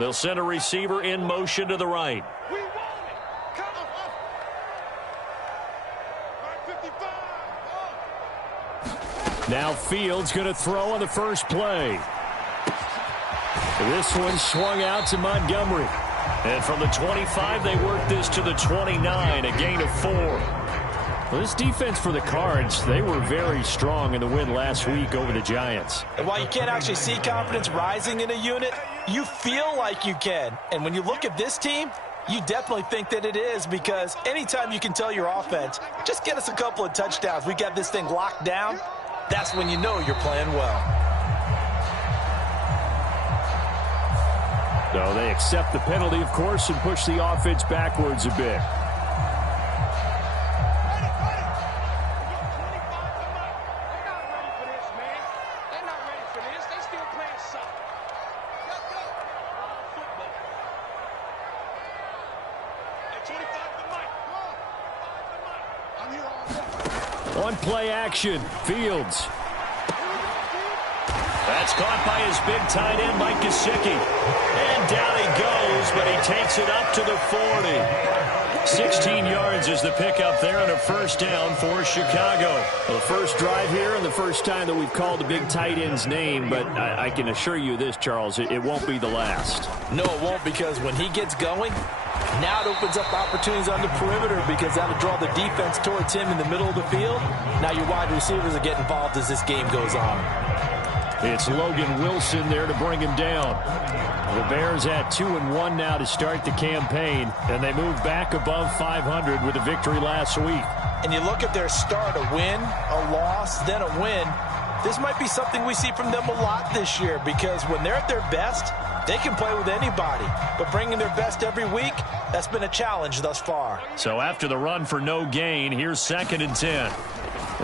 They'll send a receiver in motion to the right. Now Fields going to throw on the first play. This one swung out to Montgomery. And from the 25, they work this to the 29, a gain of 4. Well, this defense for the Cards, they were very strong in the win last week over the Giants. And while you can't actually see confidence rising in a unit, you feel like you can. And when you look at this team, you definitely think that it is, because anytime you can tell your offense, just get us a couple of touchdowns, we got this thing locked down, that's when you know you're playing well. So they accept the penalty, of course, and push the offense backwards a bit. On play action, Fields. That's caught by his big tight end, Mike Gesicki. And down he goes, but he takes it up to the 40. 16 yards is the pickup there on a first down for Chicago. Well, the first drive here and the first time that we've called the big tight end's name, but I can assure you this, Charles, it won't be the last. No, it won't, because when he gets going, now it opens up opportunities on the perimeter, because that'll draw the defense towards him in the middle of the field. Now your wide receivers are getting involved as this game goes on. It's Logan Wilson there to bring him down. The Bears at 2-1 now to start the campaign, and they move back above 500 with a victory last week. And you look at their start, a win, a loss, then a win. This might be something we see from them a lot this year, because when they're at their best, they can play with anybody. But bringing their best every week, that's been a challenge thus far. So after the run for no gain, here's 2nd and 10.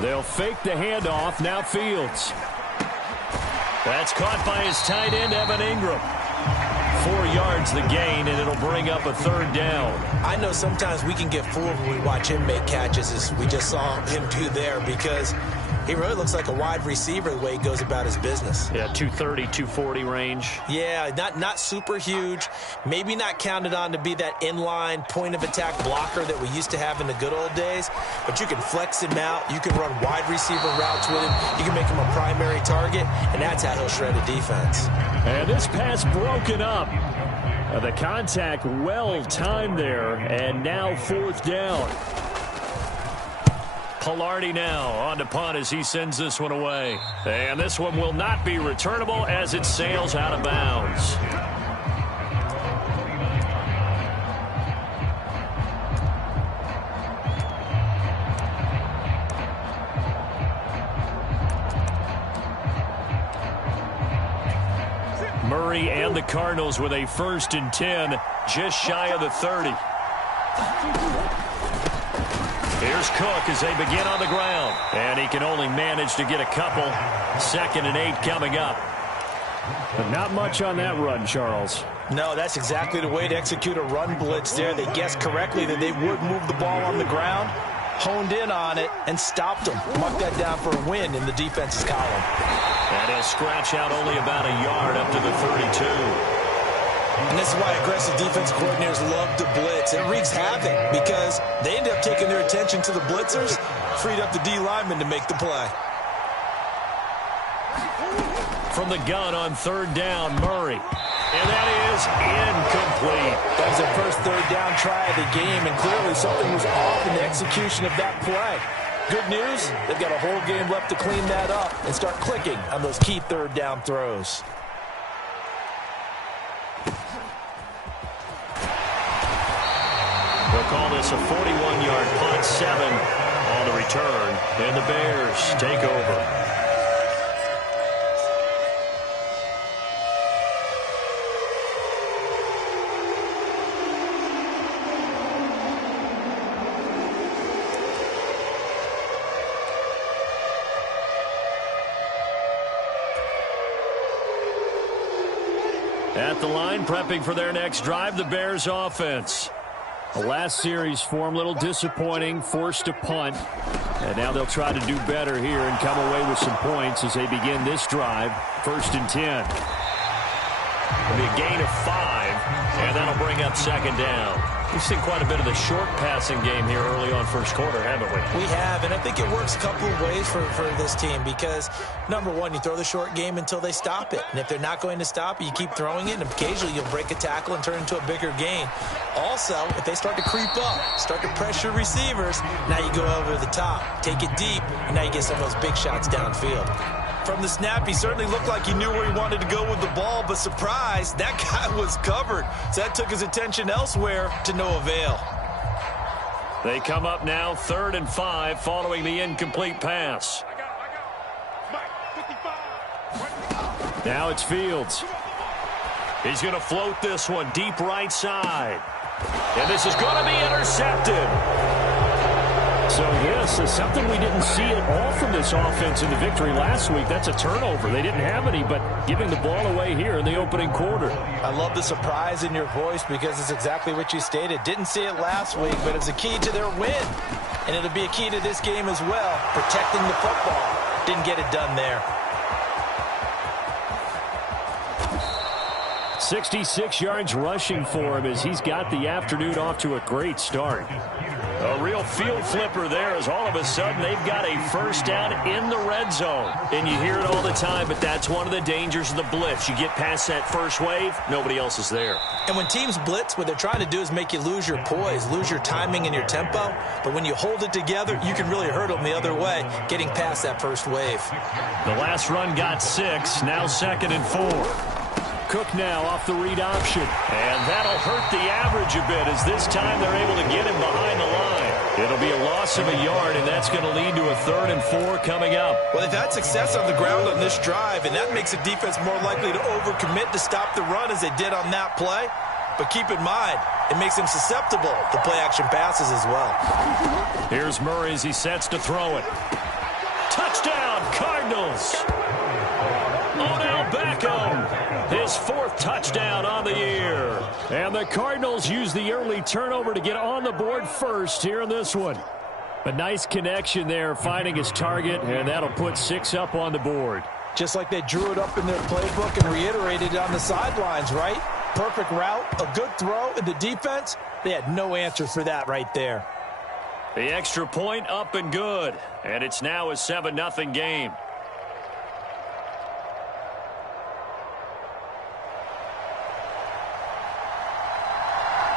They'll fake the handoff. Now Fields. That's caught by his tight end, Evan Ingram. 4 yards the gain, and it'll bring up a 3rd down. I know sometimes we can get fooled when we watch him make catches, as we just saw him do there, because he really looks like a wide receiver the way he goes about his business. Yeah, 230, 240 range. Yeah, not super huge. Maybe not counted on to be that inline point-of-attack blocker that we used to have in the good old days. But you can flex him out. You can run wide receiver routes with him. You can make him a primary target, and that's how he'll shred a defense. And this pass broken up. The contact well timed there, and now 4th down. Pilardi now on to punt as he sends this one away. And this one will not be returnable as it sails out of bounds. Murray and the Cardinals with a 1st and 10, just shy of the 30. Here's Cook as they begin on the ground. And he can only manage to get a couple. 2nd and 8 coming up. But not much on that run, Charles. No, that's exactly the way to execute a run blitz there. They guessed correctly that they would move the ball on the ground, honed in on it, and stopped them. Marked that down for a win in the defense's column. And he'll scratch out only about a yard up to the 32. And this is why aggressive defense coordinators love to blitz. It wreaks havoc because they end up taking their attention to the blitzers, freed up the D lineman to make the play. From the gun on 3rd down, Murray. And that is incomplete. That was their first 3rd down try of the game, and clearly something was off in the execution of that play. Good news, they've got a whole game left to clean that up and start clicking on those key 3rd down throws. They'll call this a 41-yard punt, 7 on the return, and the Bears take over. At the line, prepping for their next drive, the Bears offense. The last series form, a little disappointing, forced to punt. And now they'll try to do better here and come away with some points as they begin this drive. 1st and 10. It'll be a gain of 5. And that'll bring up second down. We've seen quite a bit of the short passing game here early on first quarter, haven't we? We have, and I think it works a couple of ways for this team because, number one, you throw the short game until they stop it. And if they're not going to stop it, you keep throwing it, and occasionally you'll break a tackle and turn it into a bigger gain. Also, if they start to creep up, start to pressure receivers, now you go over the top, take it deep, and now you get some of those big shots downfield. From the snap, he certainly looked like he knew where he wanted to go with the ball, but surprise, that guy was covered. So that took his attention elsewhere to no avail. They come up now 3rd and 5 following the incomplete pass. Now it's Fields. He's going to float this one deep right side. And this is going to be intercepted. So this is something we didn't see at all from this offense in the victory last week. That's a turnover. They didn't have any, but giving the ball away here in the opening quarter. I love the surprise in your voice because it's exactly what you stated. Didn't see it last week, but it's a key to their win. And it'll be a key to this game as well, protecting the football. Didn't get it done there. 66 yards rushing for him as he's got the afternoon off to a great start. A real field flipper there as all of a sudden they've got a first down in the red zone. And you hear it all the time, but that's one of the dangers of the blitz. You get past that first wave, nobody else is there. And when teams blitz, what they're trying to do is make you lose your poise, lose your timing and your tempo. But when you hold it together, you can really hurt them the other way, getting past that first wave. The last run got 6, now 2nd and 4. Cook now off the read option. And that'll hurt the average a bit as this time they're able to get him behind the line. It'll be a loss of a yard, and that's going to lead to a 3rd and 4 coming up. Well, they've had success on the ground on this drive, and that makes the defense more likely to overcommit to stop the run as they did on that play. But keep in mind, it makes them susceptible to play-action passes as well. Here's Murray as he sets to throw it. Touchdown, Cardinals! Odell Beckham, his 4th touchdown on the year. And the Cardinals use the early turnover to get on the board first here in this one. A nice connection there, finding his target, and that'll put 6 up on the board. Just like they drew it up in their playbook and reiterated it on the sidelines, right? Perfect route, a good throw, and the defense, they had no answer for that right there. The extra point up and good, and it's now a 7-0 game.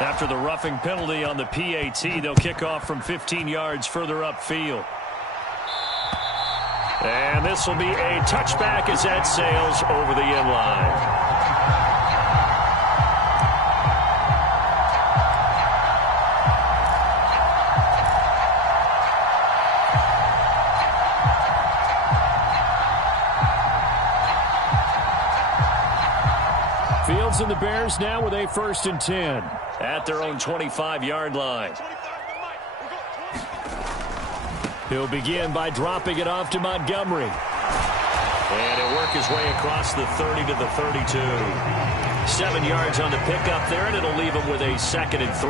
After the roughing penalty on the PAT, they'll kick off from 15 yards further upfield. And this will be a touchback as that sails over the end line. Fields and the Bears now with a 1st and 10 at their own 25-yard line. He'll begin by dropping it off to Montgomery. And he'll work his way across the 30 to the 32. 7 yards on the pickup there, and it'll leave him with a 2nd and 3.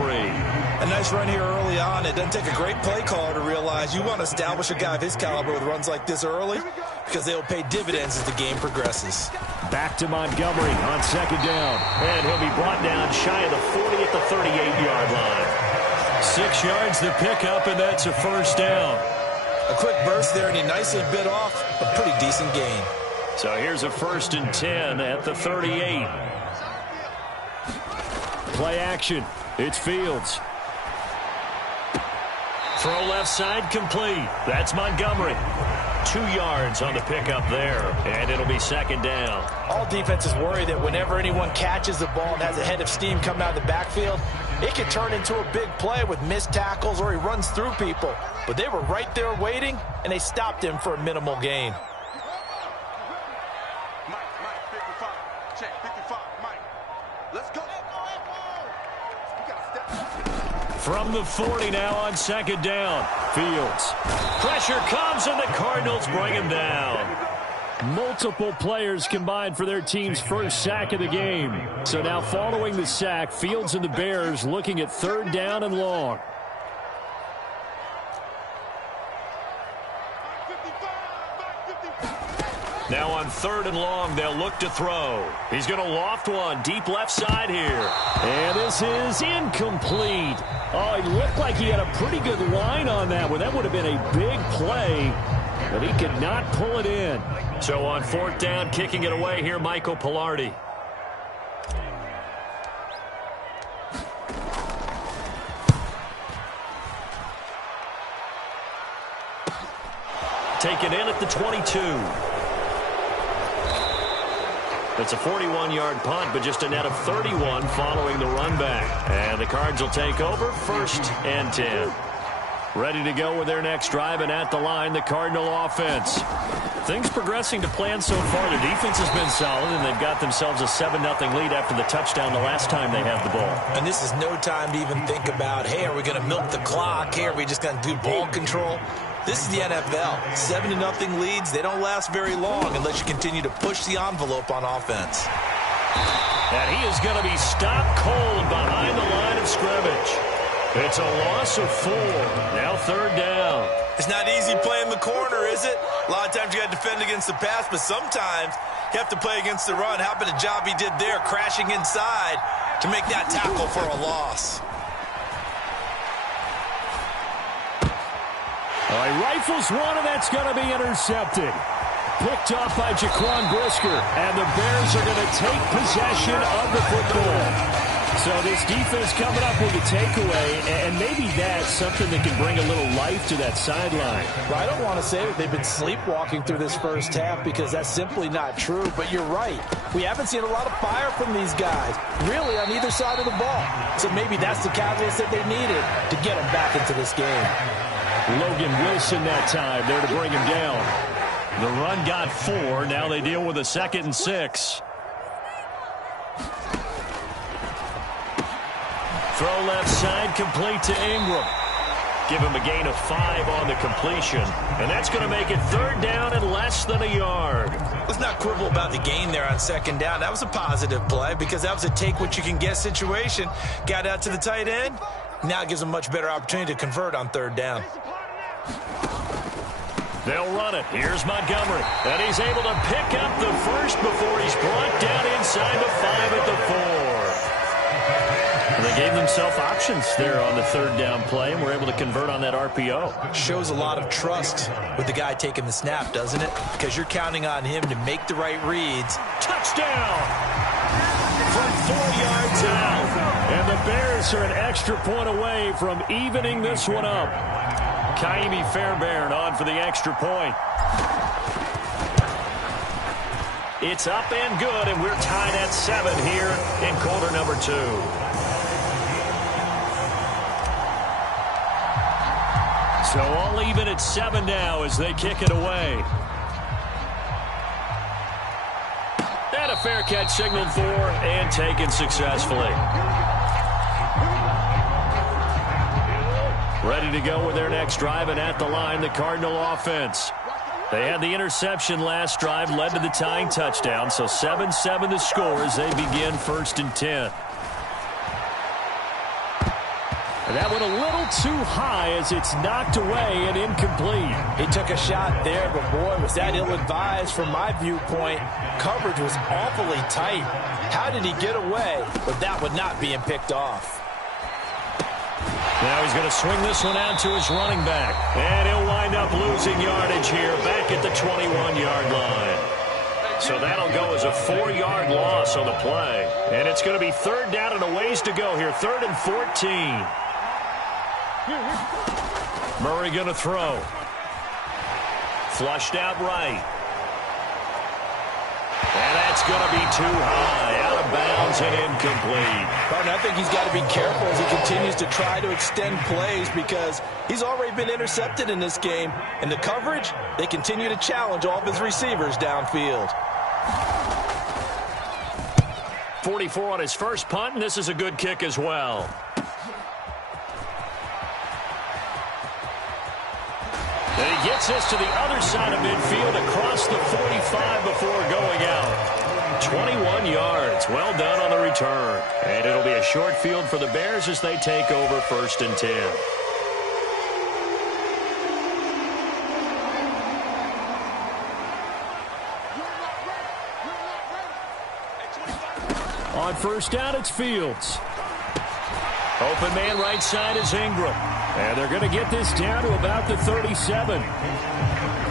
A nice run here early on. It doesn't take a great play caller to realize you want to establish a guy of his caliber with runs like this early because they'll pay dividends as the game progresses. Back to Montgomery on 2nd down. And he'll be brought down shy of the 40 at the 38-yard line. 6 yards the pickup, and that's a 1st down. A quick burst there, and he nicely bit off a pretty decent gain. So here's a 1st and 10 at the 38. Play action. It's Fields. Throw left side complete. That's Montgomery. 2 yards on the pickup there, and it'll be 2nd down. All defenses worry that whenever anyone catches the ball and has a head of steam coming out of the backfield, it can turn into a big play with missed tackles or he runs through people. But they were right there waiting, and they stopped him for a minimal gain. From the 40 now on 2nd down. Fields. Pressure comes, and the Cardinals bring him down. Multiple players combined for their team's 1st sack of the game. So now following the sack, Fields and the Bears looking at 3rd down and long. Now on on 3rd and long. They'll look to throw. He's going to loft one deep left side here. And this is incomplete. Oh, it looked like he had a pretty good line on that one. That would have been a big play, but he could not pull it in. So on 4th down, kicking it away here, Michael Pilardi. Taken in at the 22. It's a 41-yard punt, but just a net of 31 following the run back. And the Cards will take over 1st and 10. Ready to go with their next drive, and at the line, the Cardinal offense. Things progressing to plan so far. Their defense has been solid, and they've got themselves a 7-0 lead after the touchdown the last time they had the ball. And this is no time to even think about, hey, are we going to milk the clock? Hey, are we just going to do ball control? This is the NFL. 7-0 leads, they don't last very long unless you continue to push the envelope on offense. And he is going to be stopped cold behind the line of scrimmage. It's a loss of 4. Now 3rd down. It's not easy playing the corner, is it? A lot of times you got to defend against the pass, but sometimes you have to play against the run. How about the job he did there, crashing inside to make that tackle for a loss? All right, rifles one, and that's going to be intercepted. Picked off by Jaquan Brisker, and the Bears are going to take possession of the football. So this defense coming up with a takeaway, and maybe that's something that can bring a little life to that sideline. Well, I don't want to say that they've been sleepwalking through this first half because that's simply not true, but you're right. We haven't seen a lot of fire from these guys, really, on either side of the ball. So maybe that's the catalyst that they needed to get them back into this game. Logan Wilson that time there to bring him down. The run got 4. Now they deal with a 2nd and 6. Throw left side, complete to Ingram. Give him a gain of 5 on the completion. And that's going to make it 3rd down and less than a yard. Let's not quibble about the gain there on 2nd down. That was a positive play because that was a take-what-you-can-get situation. Got out to the tight end. Now it gives them a much better opportunity to convert on 3rd down. They'll run it. Here's Montgomery. And he's able to pick up the first before he's brought down inside the 5 at the 4. And they gave themselves options there on the 3rd down play, and were able to convert on that RPO. Shows a lot of trust with the guy taking the snap, doesn't it? Because you're counting on him to make the right reads. Touchdown! From 4 yards out. And the Bears are an extra point away from evening this one up. Kaimi Fairbairn on for the extra point. It's up and good, and we're tied at 7 here in quarter number 2. So all even at 7 now as they kick it away. And a fair catch signaled for and taken successfully. Ready to go with their next drive, and at the line, the Cardinal offense. They had the interception last drive, led to the tying touchdown, so 7-7 the score as they begin 1st and 10. And that went a little too high as it's knocked away and incomplete. He took a shot there, but boy, was that ill-advised from my viewpoint. Coverage was awfully tight. How did he get away with that one not being picked off? Now he's going to swing this one out to his running back. And he'll wind up losing yardage here back at the 21-yard line. So that'll go as a 4-yard loss on the play. And it's going to be 3rd down and a ways to go here. 3rd and 14. Murray going to throw. Flushed out right. And that's going to be too high. Out of bounds and incomplete. But I think he's got to be careful as he continues to try to extend plays because he's already been intercepted in this game. And the coverage, they continue to challenge all of his receivers downfield. 44 on his first punt, and this is a good kick as well. And he gets this to the other side of midfield across the 45 before going out. 21 yards. Well done on the return. And it'll be a short field for the Bears as they take over 1st and 10. first down, it's Fields. Open man right side is Ingram. And they're going to get this down to about the 37.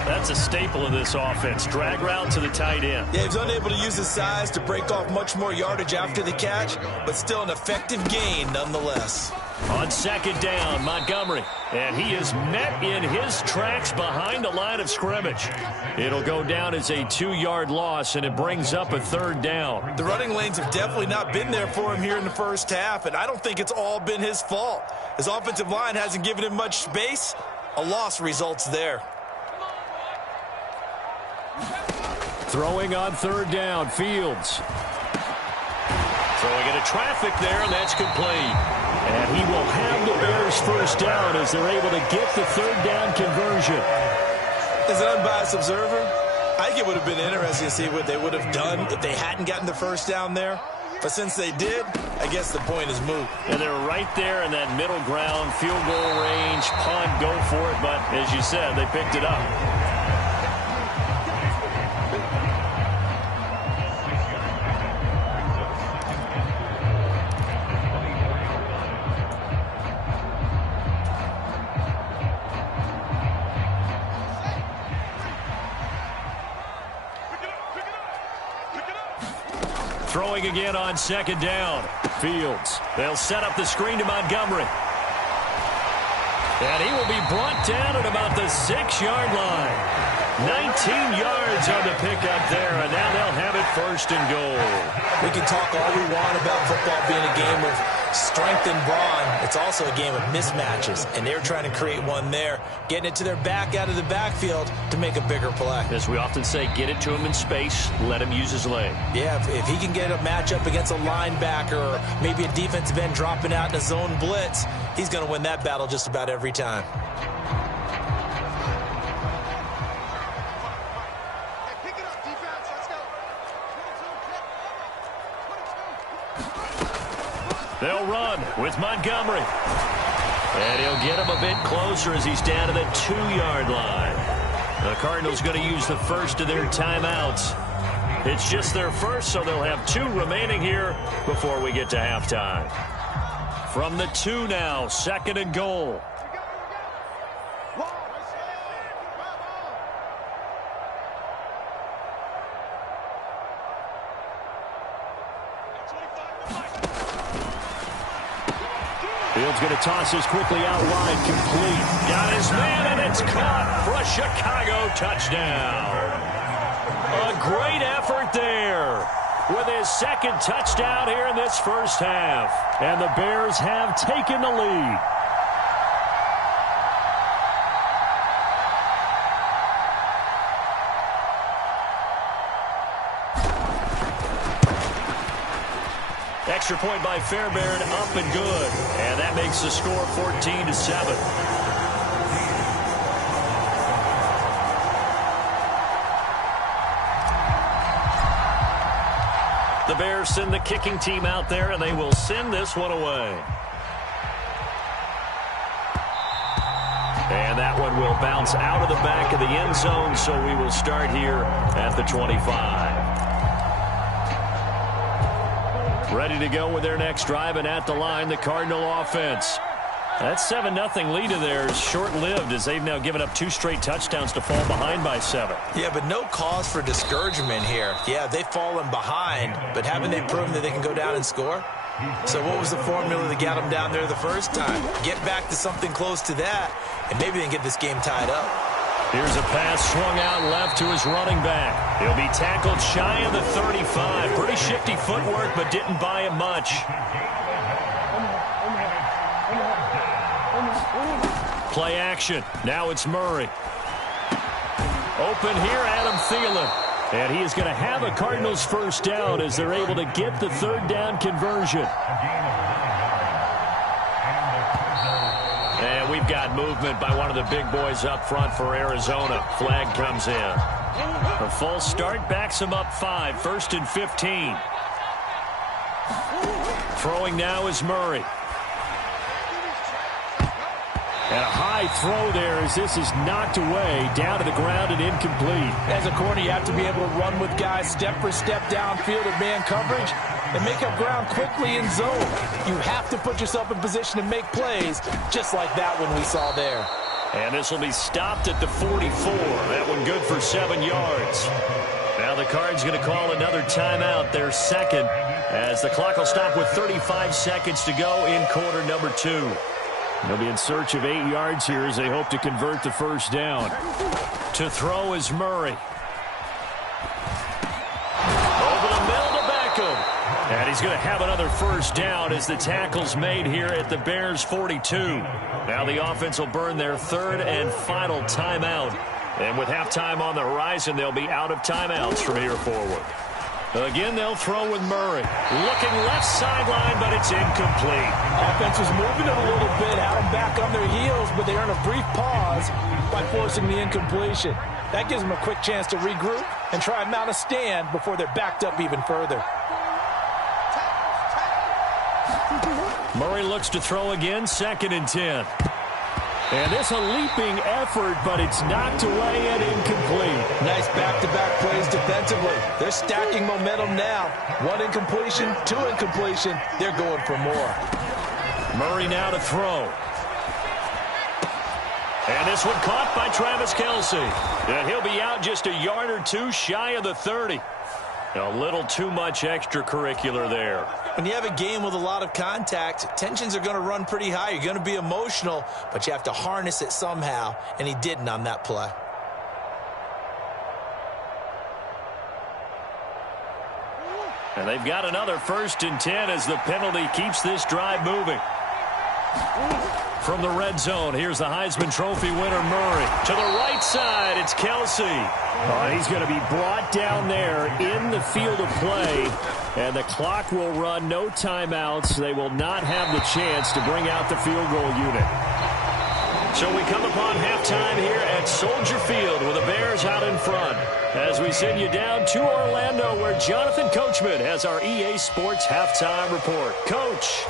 That's a staple of this offense. Drag route to the tight end. Yeah, he was unable to use his size to break off much more yardage after the catch, but still an effective gain nonetheless. On second down, Montgomery. And he is met in his tracks behind the line of scrimmage. It'll go down as a 2-yard loss, and it brings up a third down. The running lanes have definitely not been there for him here in the first half, and I don't think it's all been his fault. His offensive line hasn't given him much space. A loss results there. Throwing on third down, Fields. Throwing into traffic there, and that's complete. And he will have the Bears first down as they're able to get the third down conversion. As an unbiased observer, I think it would have been interesting to see what they would have done if they hadn't gotten the first down there. But since they did, I guess the point is moot. And they're right there in that middle ground, field goal range, punt, go for it. But as you said, they picked it up. Throwing again on second down. Fields. They'll set up the screen to Montgomery. And he will be brought down at about the 6-yard line. 19 yards on the pickup there, and now they'll have it first and goal. We can talk all we want about football being a game of strength and brawn. It's also a game of mismatches, and they're trying to create one there, getting it to their back out of the backfield to make a bigger play. As we often say, get it to him in space, let him use his leg. Yeah, if he can get a matchup against a linebacker or maybe a defensive end dropping out in a zone blitz, he's going to win that battle just about every time. They'll run with Montgomery. And he'll get him a bit closer as he's down to the 2-yard line. The Cardinals going to use the first of their timeouts. It's just their first, so they'll have 2 remaining here before we get to halftime. From the 2 now, second and goal. Fields going to toss this quickly out wide, complete. Got his man, and it's caught for a Chicago touchdown. A great effort there with his second touchdown here in this first half. And the Bears have taken the lead. Extra point by Fairbairn, up and good. And that makes the score 14-7. The Bears send the kicking team out there, and they will send this one away. And that one will bounce out of the back of the end zone, so we will start here at the 25. Ready to go with their next drive, and at the line, the Cardinal offense. That 7-0 lead of theirs is short-lived as they've now given up 2 straight touchdowns to fall behind by 7. Yeah, but no cause for discouragement here. Yeah, they've fallen behind, but haven't they proven that they can go down and score? So what was the formula that got them down there the first time? Get back to something close to that, and maybe they can get this game tied up. Here's a pass swung out left to his running back. He'll be tackled shy of the 35. Pretty shifty footwork, but didn't buy him much. Play action. Now it's Murray. Open here, Adam Thielen. And he is going to have a Cardinals first down as they're able to get the third down conversion. And we've got movement by one of the big boys up front for Arizona. Flag comes in. A false start backs him up 5. 1st and 15. Throwing now is Murray. And a high throw there as this is knocked away, down to the ground and incomplete. As a corner, you have to be able to run with guys step for step downfield in man coverage. and make up ground quickly in zone. You have to put yourself in position to make plays, just like that one we saw there. And this will be stopped at the 44. That one good for 7 yards. Now the Cards going to call another timeout, their second, as the clock will stop with 35 seconds to go in quarter number 2. They'll be in search of 8 yards here as they hope to convert the first down. To throw is Murray. Over the middle to Beckham. And he's going to have another first down as the tackle's made here at the Bears' 42. Now the offense will burn their third and final timeout. And with halftime on the horizon, they'll be out of timeouts from here forward. Again, they'll throw with Murray. Looking left sideline, but it's incomplete. Offense was moving it a little bit, had them back on their heels, but they earn a brief pause by forcing the incompletion. That gives them a quick chance to regroup and try and mount a stand before they're backed up even further. Murray looks to throw again, 2nd and 10. And this a leaping effort, but it's knocked away and incomplete. Nice back-to-back plays defensively. They're stacking momentum now. 1 incompletion, 2 incompletion. They're going for more. Murray now to throw. And this one caught by Travis Kelce. And he'll be out just a yard or 2 shy of the 30. A little too much extracurricular there. When you have a game with a lot of contact, tensions are going to run pretty high. You're going to be emotional, but you have to harness it somehow, and he didn't on that play. And they've got another 1st and 10 as the penalty keeps this drive moving. From the red zone, here's the Heisman Trophy winner, Murray. To the right side, it's Kelce. He's going to be brought down there in the field of play, and the clock will run, no timeouts. They will not have the chance to bring out the field goal unit. So we come upon halftime here at Soldier Field with the Bears out in front as we send you down to Orlando where Jonathan Coachman has our EA Sports halftime report. Coach.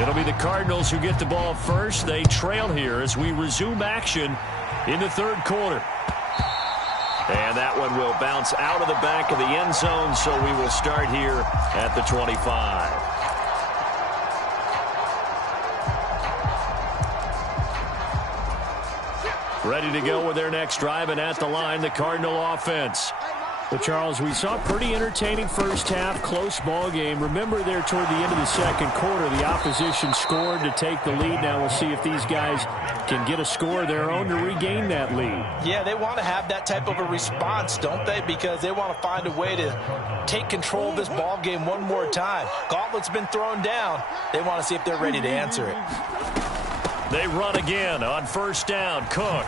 It'll be the Cardinals who get the ball first. They trail here as we resume action in the 3rd quarter. And that one will bounce out of the back of the end zone, so we will start here at the 25. Ready to go with their next drive, and at the line, the Cardinal offense. Well, Charles, we saw a pretty entertaining first half, close ball game. Remember there toward the end of the 2nd quarter, the opposition scored to take the lead. Now we'll see if these guys can get a score of their own to regain that lead. Yeah, they want to have that type of a response, don't they? Because they want to find a way to take control of this ball game one more time. Gauntlet's been thrown down. They want to see if they're ready to answer it. They run again on 1st down. Cook.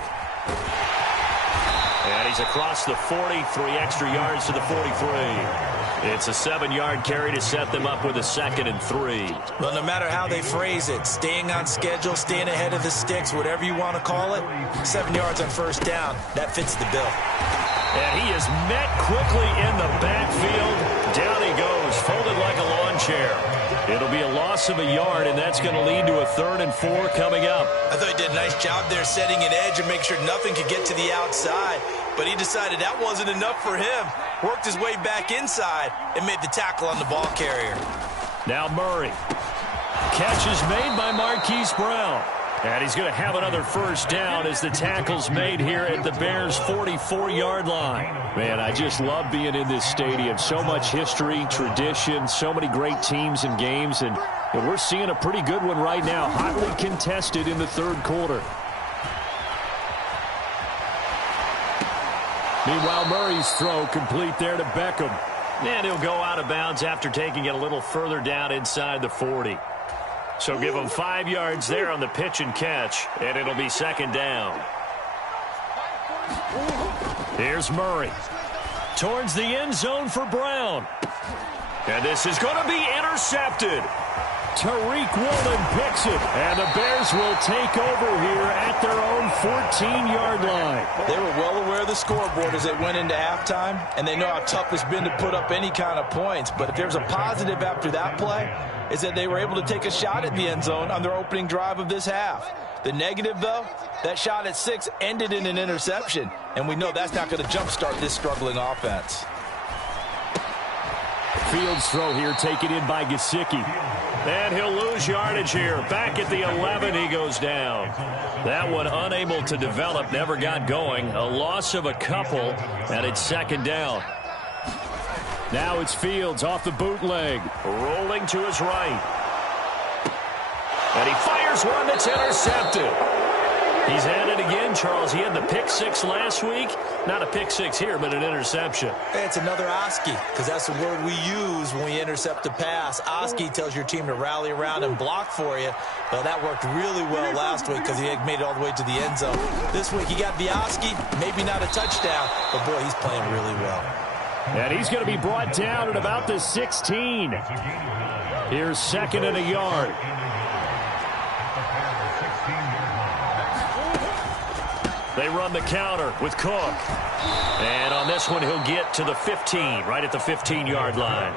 And he's across the 40, 3 extra yards to the 43. It's a 7-yard carry to set them up with a 2nd and 3. Well, no matter how they phrase it, staying on schedule, staying ahead of the sticks, whatever you want to call it, 7 yards on 1st down, that fits the bill. And he is met quickly in the backfield. Down he goes, folded like a lawn chair. It'll be a loss of a yard, and that's going to lead to a 3rd and 4 coming up. I thought he did a nice job there setting an edge and make sure nothing could get to the outside. But he decided that wasn't enough for him. Worked his way back inside and made the tackle on the ball carrier. Now Murray. Catch is made by Marquise Brown. And he's going to have another first down as the tackle's made here at the Bears' 44-yard line. Man, I just love being in this stadium. So much history, tradition, so many great teams and games. And we're seeing a pretty good one right now, hotly contested in the 3rd quarter. Meanwhile, Murray's throw complete there to Beckham. And he'll go out of bounds after taking it a little further down inside the 40. So give him 5 yards there on the pitch and catch, and it'll be 2nd down. Here's Murray. Towards the end zone for Brown. And this is going to be intercepted. Tariq Woolen picks it, and the Bears will take over here at their own 14-yard line. They were well aware of the scoreboard as they went into halftime, and they know how tough it's been to put up any kind of points. But if there's a positive after that play, is that they were able to take a shot at the end zone on their opening drive of this half. The negative, though, that shot at 6 ended in an interception, and we know that's not going to jumpstart this struggling offense. Fields throw here taken in by Gesicki. And he'll lose yardage here. Back at the 11, he goes down. That one unable to develop, never got going. A loss of a couple, and it's second down. Now it's Fields off the bootleg. Rolling to his right. And he fires one that's intercepted. He's had it again, Charles. He had the pick six last week. Not a pick six here, but an interception. It's another Oski, because that's the word we use when we intercept a pass. Oski tells your team to rally around and block for you. Well, that worked really well last week because he had made it all the way to the end zone. This week he got the Oski, maybe not a touchdown, but boy, he's playing really well. And he's going to be brought down at about the 16. Here's second and a yard. They run the counter with Cook. And on this one, he'll get to the 15, right at the 15-yard line.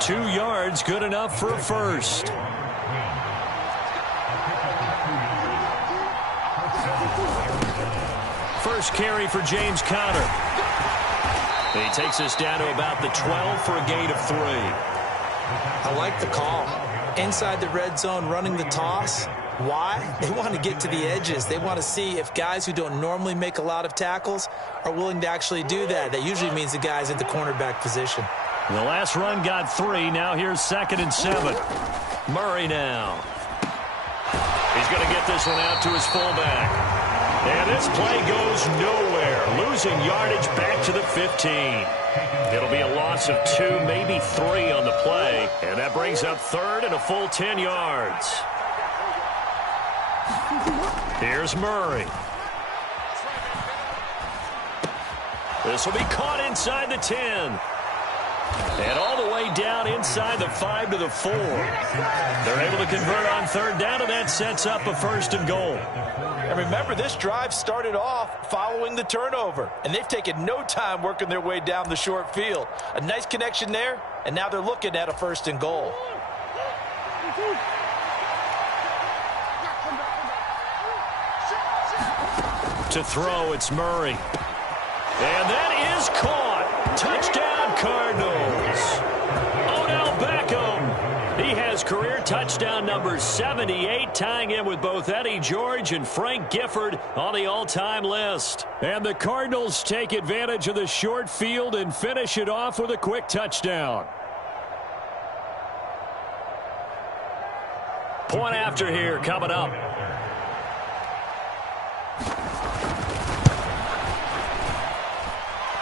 2 yards, good enough for a first. First carry for James Conner. He takes us down to about the 12 for a gain of 3. I like the call. Inside the red zone, running the toss. Why? They want to get to the edges. They want to see if guys who don't normally make a lot of tackles are willing to actually do that. That usually means the guys at the cornerback position. The last run got 3. Now here's 2nd and 7. Murray now. He's going to get this one out to his fullback. And this play goes nowhere. Losing yardage back to the 15. It'll be a loss of 2, maybe 3 on the play. And that brings up 3rd and a full 10 yards. Here's Murray. This will be caught inside the 10. And all the way down inside the 5 to the 4. They're able to convert on 3rd down, and that sets up a 1st and goal. And remember, this drive started off following the turnover, and they've taken no time working their way down the short field. A nice connection there, and now they're looking at a 1st and goal. To throw, it's Murray. And that is caught. Touchdown, Cardinals. Odell Beckham. He has career touchdown number 78, tying in with both Eddie George and Frank Gifford on the all-time list. And the Cardinals take advantage of the short field and finish it off with a quick touchdown. Point after here coming up.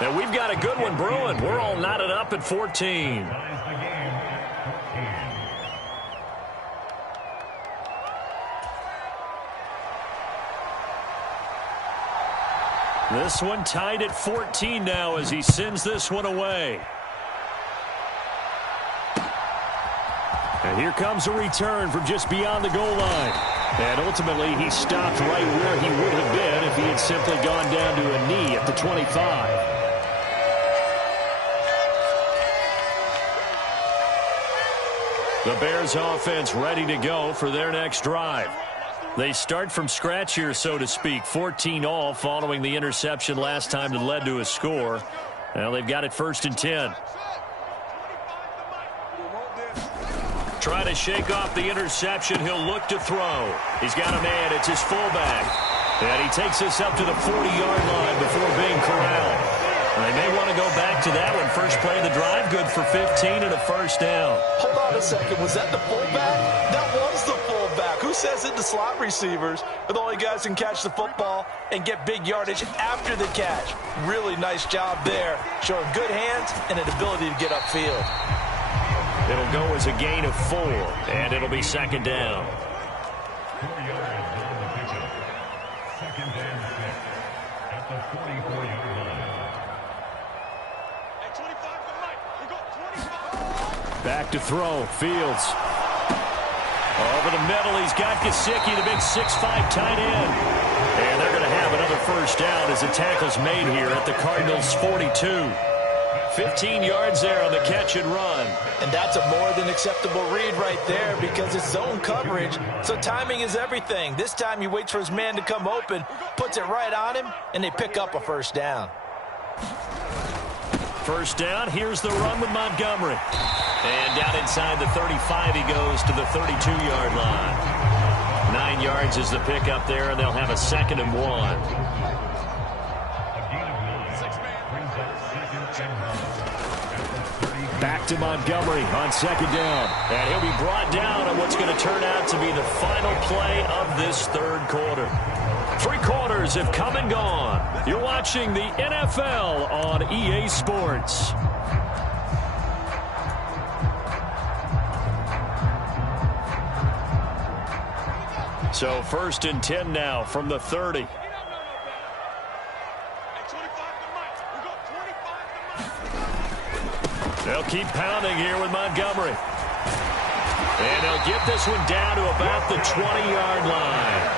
And we've got a good one brewing. We're all knotted up at 14. This one tied at 14 now as he sends this one away. And here comes a return from just beyond the goal line. And ultimately, he stopped right where he would have been if he had simply gone down to a knee at the 25. The Bears offense ready to go for their next drive. They start from scratch here, so to speak. 14 all following the interception last time that led to a score. Now they've got it 1st and 10. Trying to shake off the interception. He'll look to throw. He's got a man. It's his fullback. And he takes this up to the 40-yard line before being corralled. And they may want to go back to that one. First play of the drive, good for 15 and a 1st down. Hold on a second. Was that the fullback? That was the fullback. Who says it? The slot receivers are the only guys who can catch the football and get big yardage after the catch. Really nice job there, showing good hands and an ability to get upfield. It'll go as a gain of 4, and it'll be 2nd down. Back to throw. Fields. Over the middle, he's got Gesicki, the big 6'5" tight end. And they're going to have another 1st down as the tackle's made here at the Cardinals' 42. 15 yards there on the catch and run. And that's a more than acceptable read right there because it's zone coverage, so timing is everything. This time he waits for his man to come open, puts it right on him, and they pick up a 1st down. First down, here's the run with Montgomery. And down inside the 35, he goes to the 32-yard line. 9 yards is the pickup there, and they'll have a 2nd and 1. Back to Montgomery on 2nd down. And he'll be brought down on what's going to turn out to be the final play of this 3rd quarter. 3 quarters have come and gone. You're watching the NFL on EA Sports. So 1st and 10 now from the 30. They'll keep pounding here with Montgomery. And they'll get this one down to about the 20-yard line.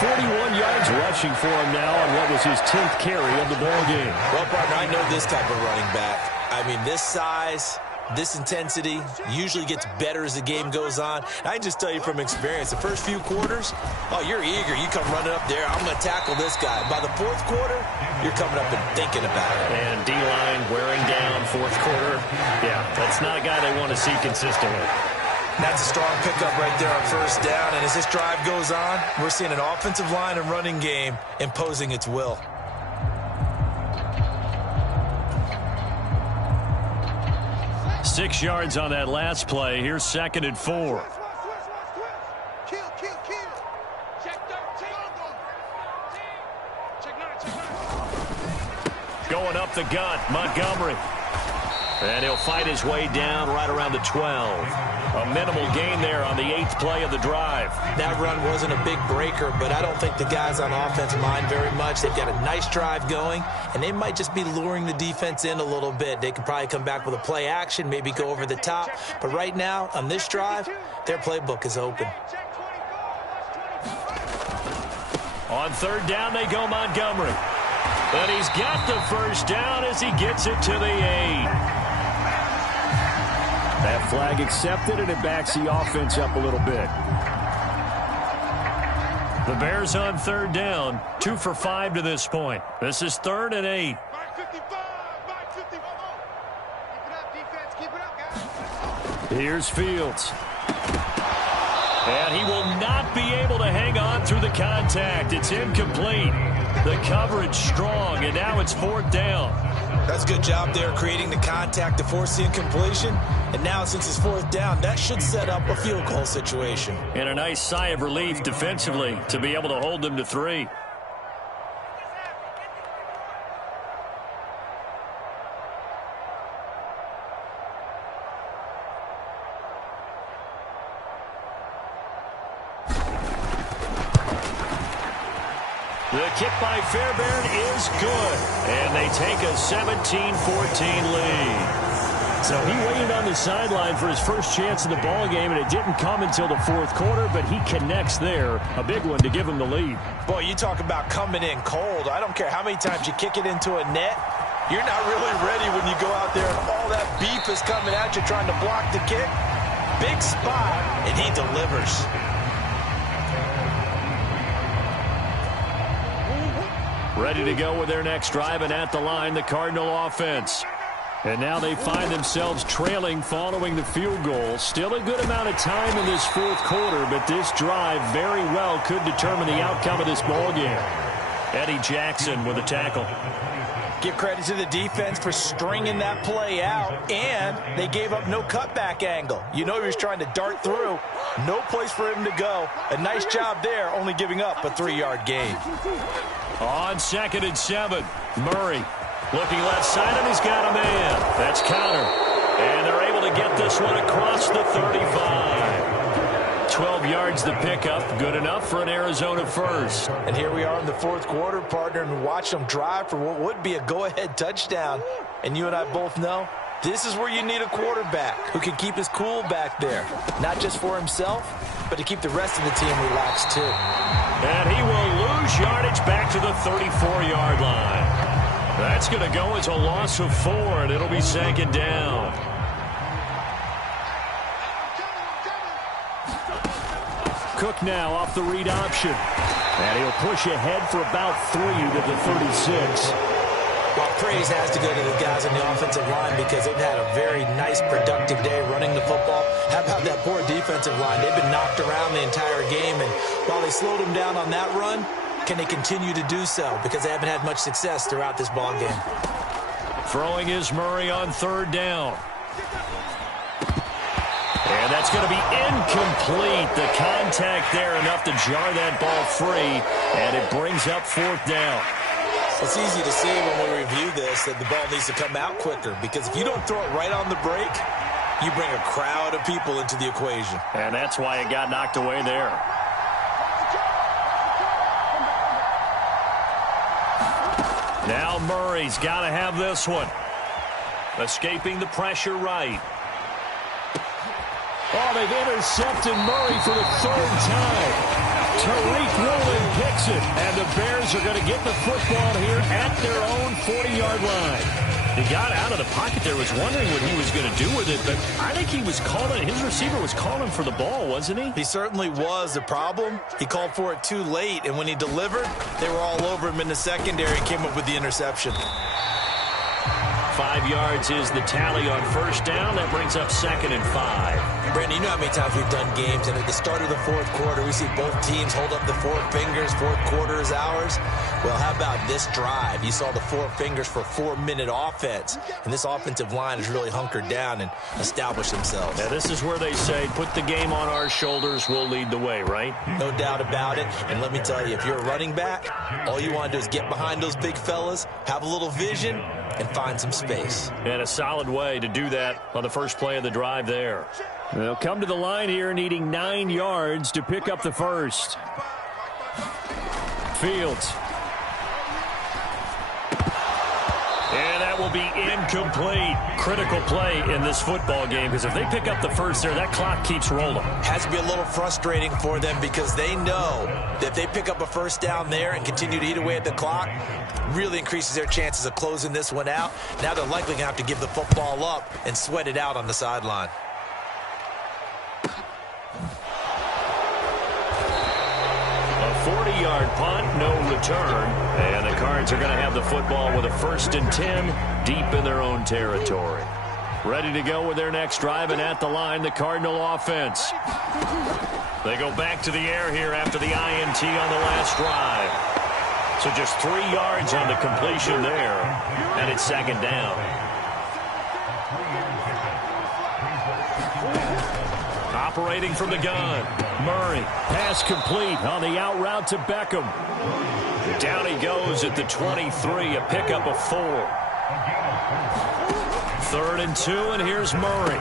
41 yards rushing for him now on what was his 10th carry of the ball game. Well, partner, I know this type of running back. I mean, this size, this intensity usually gets better as the game goes on. I can just tell you from experience, the first few quarters, oh, you're eager. You come running up there. I'm going to tackle this guy. By the 4th quarter, you're coming up and thinking about it. And D-line wearing down 4th quarter. Yeah, that's not a guy they want to see consistently. That's a strong pickup right there on 1st down. And as this drive goes on, we're seeing an offensive line and running game imposing its will. Six yards on that last play. Here's 2nd and 4. Going up the gut, Montgomery. And he'll fight his way down right around the 12. A minimal gain there on the 8th play of the drive. That run wasn't a big breaker, but I don't think the guys on offense mind very much. They've got a nice drive going, and they might just be luring the defense in a little bit. They could probably come back with a play action, maybe go over the top. But right now, on this drive, their playbook is open. On 3rd down, they go Montgomery. But he's got the 1st down as he gets it to the 8. That flag accepted, and it backs the offense up a little bit. The Bears on 3rd down, 2 for 5 to this point. This is 3rd and 8. Here's Fields. And he will not be able to hang on through the contact. It's incomplete. The coverage strong, and now it's 4th down. That's a good job there creating the contact to force the incompletion. And now since it's 4th down, that should set up a field goal situation. And a nice sigh of relief defensively to be able to hold them to 3. The kick by Fairbairn is good, and they take a 17-14 lead. So he waited on the sideline for his first chance in the ball game, and it didn't come until the 4th quarter, but he connects there. A big one to give him the lead. Boy, you talk about coming in cold. I don't care how many times you kick it into a net. You're not really ready when you go out there and all that beef is coming at you trying to block the kick. Big spot, and he delivers. Ready to go with their next drive, and at the line, the Cardinal offense. And now they find themselves trailing following the field goal. Still a good amount of time in this 4th quarter, but this drive very well could determine the outcome of this ball game. Eddie Jackson with a tackle. Give credit to the defense for stringing that play out, and they gave up no cutback angle. You know he was trying to dart through. No place for him to go. A nice job there, only giving up a 3-yard gain. On 2nd and 7, Murray looking left side, and he's got a man. That's Connor. And they're able to get this one across the 35. 12 yards the pickup, good enough for an Arizona first. And here we are in the 4th quarter, partner, and watch them drive for what would be a go-ahead touchdown. And you and I both know this is where you need a quarterback who can keep his cool back there. Not just for himself, but to keep the rest of the team relaxed too. And he will lose yardage back to the 34-yard line. That's going to go as a loss of 4, and it'll be 2nd down. Cook now off the read option. And he'll push ahead for about 3 to the 36. Well, praise has to go to the guys on the offensive line because they've had a very nice, productive day running the football. How about that poor defensive line? They've been knocked around the entire game, and while they slowed them down on that run, can they continue to do so? Because they haven't had much success throughout this ball game. Throwing is Murray on third down. And that's going to be incomplete. The contact there enough to jar that ball free, and it brings up fourth down. It's easy to see when we review this that the ball needs to come out quicker, because if you don't throw it right on the break, you bring a crowd of people into the equation. And that's why it got knocked away there. Now Murray's got to have this one. Escaping the pressure right. Oh, they've intercepted Murray for the third time. Tariq Woolen picks it, and the Bears are going to get the football here at their own 40-yard line. He got out of the pocket there, was wondering what he was going to do with it, but I think he was calling, his receiver was calling for the ball, wasn't he? He certainly was. The problem, he called for it too late, and when he delivered, they were all over him in the secondary and came up with the interception. 5 yards is the tally on first down. That brings up 2nd and 5. Brandon, you know how many times we've done games, and at the start of the fourth quarter, we see both teams hold up the four fingers, fourth quarter is ours. Well, how about this drive? You saw the four fingers for 4-minute offense, and this offensive line has really hunkered down and established themselves. Now, this is where they say, put the game on our shoulders, we'll lead the way, right? No doubt about it, and let me tell you, if you're a running back, all you want to do is get behind those big fellas, have a little vision, and find some space. And a solid way to do that on the first play of the drive there. They'll come to the line here needing 9 yards to pick up the first. Fields. And that will be incomplete. Critical play in this football game, because if they pick up the first there, that clock keeps rolling. Has to be a little frustrating for them because they know that if they pick up a first down there and continue to eat away at the clock, really increases their chances of closing this one out. Now they're likely going to have to give the football up and sweat it out on the sideline. A 40-yard punt, no return. And the Cards are going to have the football with a 1st and 10 deep in their own territory. Ready to go with their next drive, and at the line, the Cardinal offense. They go back to the air here after the INT on the last drive. So just 3 yards on the completion there, and it's 2nd down. Operating from the gun, Murray, pass complete on the out route to Beckham. Down he goes at the 23, a pickup of 4. 3rd and 2, and here's Murray.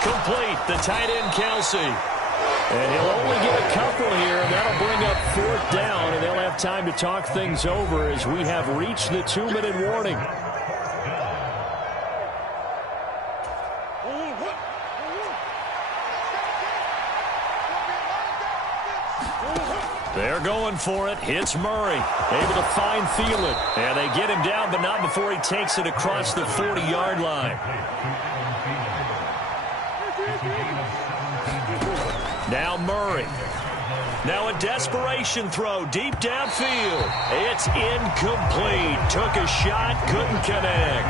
Complete, the tight end Kelsey. And he'll only get a couple here, and that'll bring up 4th down, and they'll have time to talk things over as we have reached the 2-minute warning. They're going for it. Hits Murray. Able to find Thielen. And they get him down, but not before he takes it across the 40-yard line. Now Murray. Now a desperation throw deep downfield. It's incomplete. Took a shot, couldn't connect.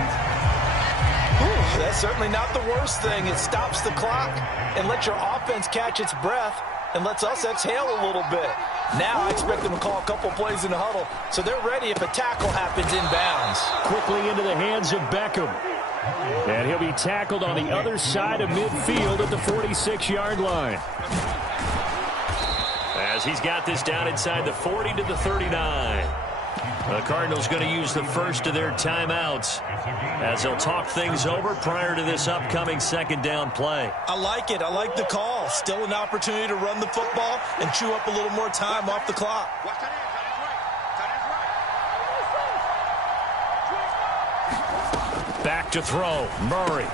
That's certainly not the worst thing. It stops the clock and lets your offense catch its breath and lets us exhale a little bit. Now I expect them to call a couple plays in the huddle, so they're ready if a tackle happens inbounds. Quickly into the hands of Beckham. And he'll be tackled on the other side of midfield at the 46-yard line. As he's got this down inside the 40 to the 39. The Cardinals going to use the first of their timeouts as they'll talk things over prior to this upcoming 2nd down play. I like it. I like the call. Still an opportunity to run the football and chew up a little more time off the clock. Back to throw. Murray.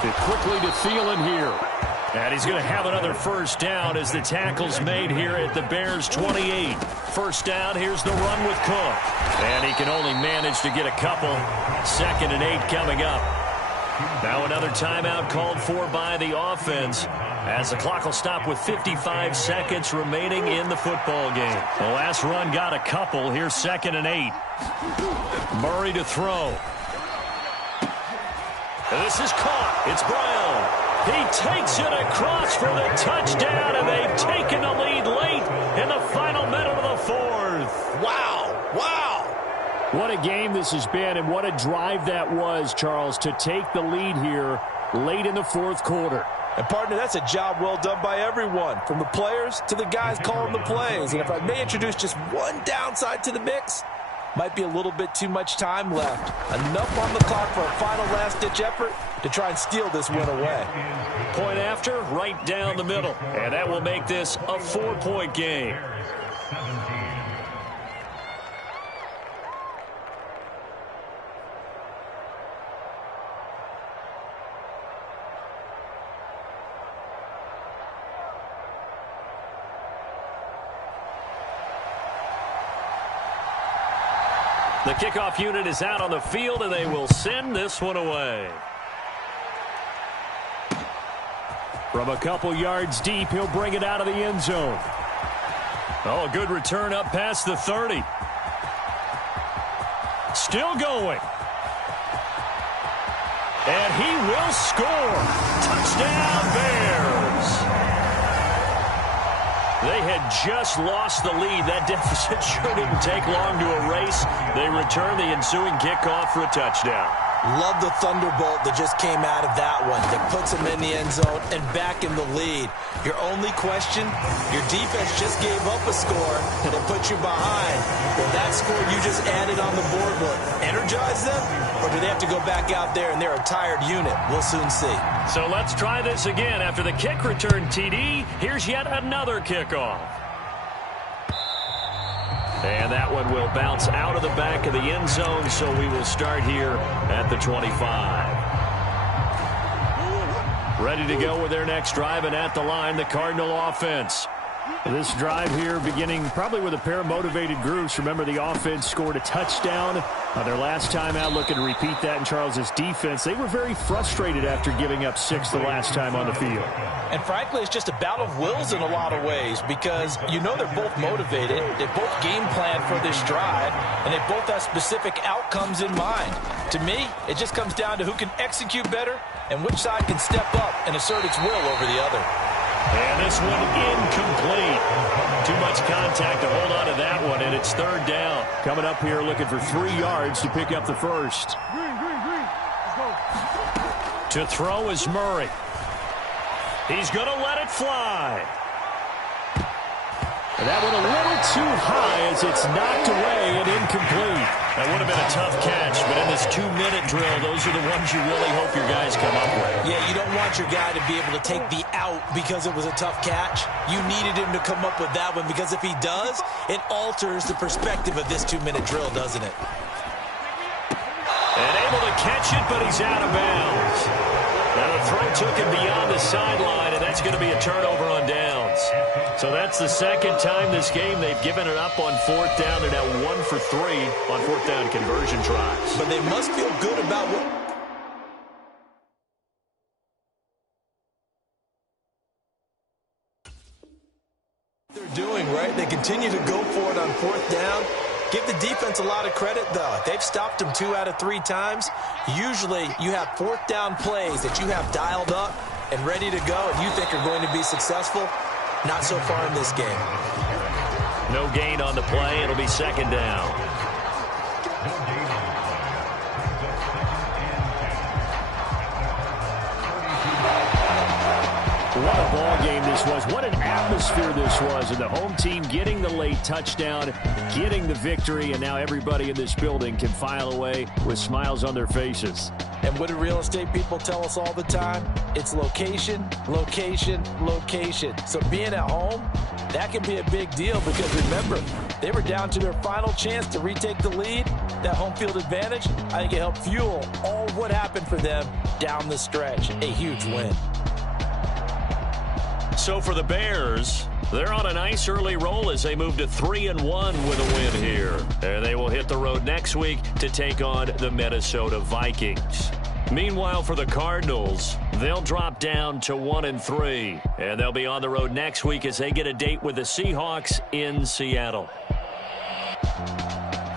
Quickly to Thielen here. And he's going to have another 1st down as the tackle's made here at the Bears 28. 1st down, here's the run with Cook. And he can only manage to get a couple. 2nd and 8 coming up. Now another timeout called for by the offense as the clock will stop with 55 seconds remaining in the football game. The last run got a couple. Here's 2nd and 8. Murray to throw. And this is caught. It's Brown. He takes it across for the touchdown, and they've taken the lead late in the final minute of the fourth. Wow. Wow. What a game this has been, and what a drive that was, Charles, to take the lead here late in the fourth quarter. And, partner, that's a job well done by everyone, from the players to the guys calling the plays. And if I may introduce just one downside to the mix, might be a little bit too much time left. Enough on the clock for a final last-ditch effort to try and steal this win away. Point after, right down the middle. And that will make this a 4-point game. The kickoff unit is out on the field, and they will send this one away. From a couple yards deep, he'll bring it out of the end zone. Oh, a good return up past the 30. Still going. And he will score. Touchdown, Bears. They had just lost the lead. That deficit sure didn't take long to erase. They return the ensuing kickoff for a touchdown. Love the thunderbolt that just came out of that one. That puts them in the end zone and back in the lead. Your only question, your defense just gave up a score and it put you behind. Will that score you just added on the board will energize them? Or do they have to go back out there and they're a tired unit? We'll soon see. So let's try this again. After the kick return TD, here's yet another kickoff. And that one will bounce out of the back of the end zone, so we will start here at the 25. Ready to go with their next drive, and at the line, the Cardinal offense. This drive here beginning probably with a pair of motivated groups. Remember, the offense scored a touchdown their last time out, looking to repeat that in Charles's defense. They were very frustrated after giving up 6 the last time on the field. And frankly, it's just a battle of wills in a lot of ways, because you know they're both motivated, they both game plan for this drive, and they both have specific outcomes in mind. To me, it just comes down to who can execute better and which side can step up and assert its will over the other. And this one incomplete. Too much contact to hold on to that one, and it's third down. Coming up here looking for 3 yards to pick up the first. To throw is Murray. He's going to let it fly. And that one a little too high as it's knocked away and incomplete. That would have been a tough catch, but in this 2-minute drill, those are the ones you really hope your guys come up with. Yeah, you don't want your guy to be able to take the out because it was a tough catch. You needed him to come up with that one, because if he does, it alters the perspective of this 2-minute drill, doesn't it? And able to catch it, but he's out of bounds. Now the throw took him beyond the sideline, and that's going to be a turnover on downs. So that's the second time this game they've given it up on fourth down. They're now 1 for 3 on fourth down conversion tries. But they must feel good about what they're doing, right? They continue to go for it on fourth down. Give the defense a lot of credit, though. They've stopped them 2 out of 3 times. Usually you have fourth down plays that you have dialed up and ready to go and you think are going to be successful. Not so far in this game. No gain on the play. It'll be second down. What a ball game this was. What an atmosphere this was. And the home team getting the late touchdown, getting the victory, and now everybody in this building can file away with smiles on their faces. And what do real estate people tell us all the time? It's location, location, location. So being at home, that can be a big deal, because remember, they were down to their final chance to retake the lead. That home field advantage, I think it helped fuel all of what happened for them down the stretch. A huge win. So for the Bears, they're on a nice early roll as they move to 3-1 with a win here. And they will hit the road next week to take on the Minnesota Vikings. Meanwhile, for the Cardinals, they'll drop down to 1-3. And they'll be on the road next week as they get a date with the Seahawks in Seattle.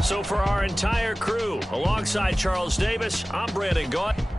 So for our entire crew, alongside Charles Davis, I'm Brandon Gaudin.